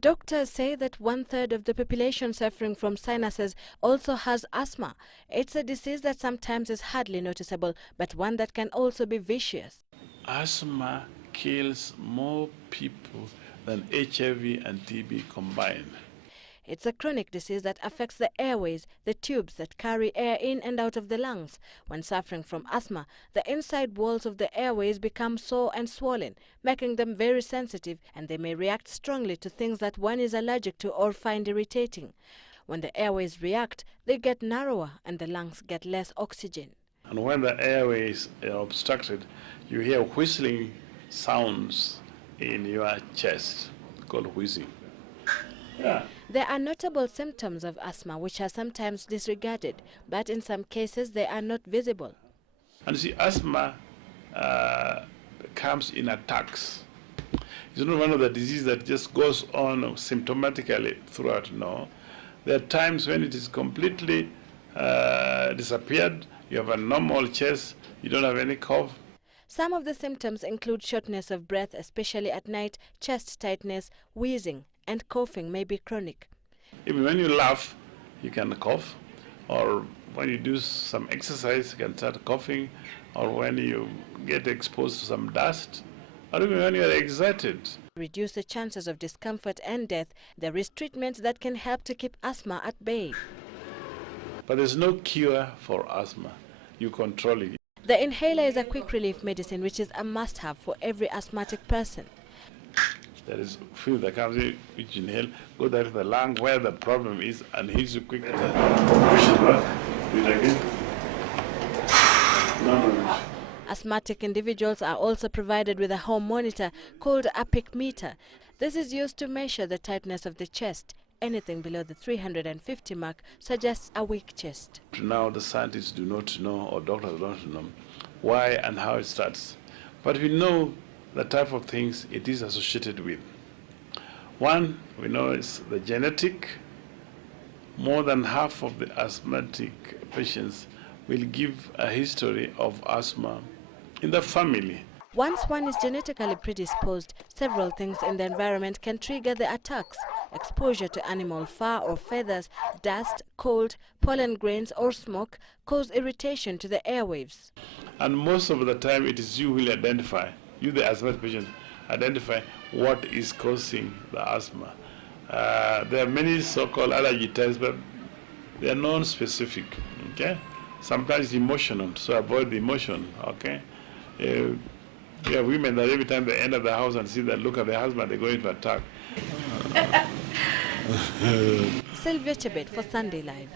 Doctors say that 1/3 of the population suffering from sinuses also has asthma. It's a disease that sometimes is hardly noticeable, but one that can also be vicious. Asthma kills more people than HIV and TB combined. It's a chronic disease that affects the airways, the tubes that carry air in and out of the lungs. When suffering from asthma, the inside walls of the airways become sore and swollen, making them very sensitive, and they may react strongly to things that one is allergic to or find irritating. When the airways react, they get narrower and the lungs get less oxygen. And when the airways are obstructed, you hear whistling sounds in your chest, called wheezing. Yeah. There are notable symptoms of asthma which are sometimes disregarded, but in some cases they are not visible. And see, asthma comes in attacks. It's not one of the diseases that just goes on symptomatically throughout. No, there are times when it is completely disappeared. You have a normal chest, you don't have any cough. Some of the symptoms include shortness of breath, especially at night, chest tightness, wheezing, and coughing may be chronic. Even when you laugh, you can cough, or when you do some exercise, you can start coughing, or when you get exposed to some dust, or even when you are excited. To reduce the chances of discomfort and death, there is treatment that can help to keep asthma at bay. But there's no cure for asthma. You control it. The inhaler is a quick relief medicine which is a must-have for every asthmatic person. There is fluid that comes in, which you inhale, go there to the lung where the problem is, and hits you quickly. Push it back. Do it again. No. Asthmatic individuals are also provided with a home monitor called a pic meter. This is used to measure the tightness of the chest. Anything below the 350 mark suggests a weak chest. Now the scientists do not know, or doctors don't know, why and how it starts. But we know the type of things it is associated with. One, we know is the genetic. More than half of the asthmatic patients will give a history of asthma in the family. Once one is genetically predisposed, several things in the environment can trigger the attacks. Exposure to animal fur or feathers, dust, cold, pollen grains or smoke cause irritation to the airwaves. And most of the time it is you who will identify, you the asthmatic patient, identify what is causing the asthma. There are many so-called allergy types, but they are non-specific, okay? Sometimes emotional, so avoid the emotion, okay? We have women that every time they enter the house and see that look at their husband, they go into attack. Sylvia Chebet for Sunday Live.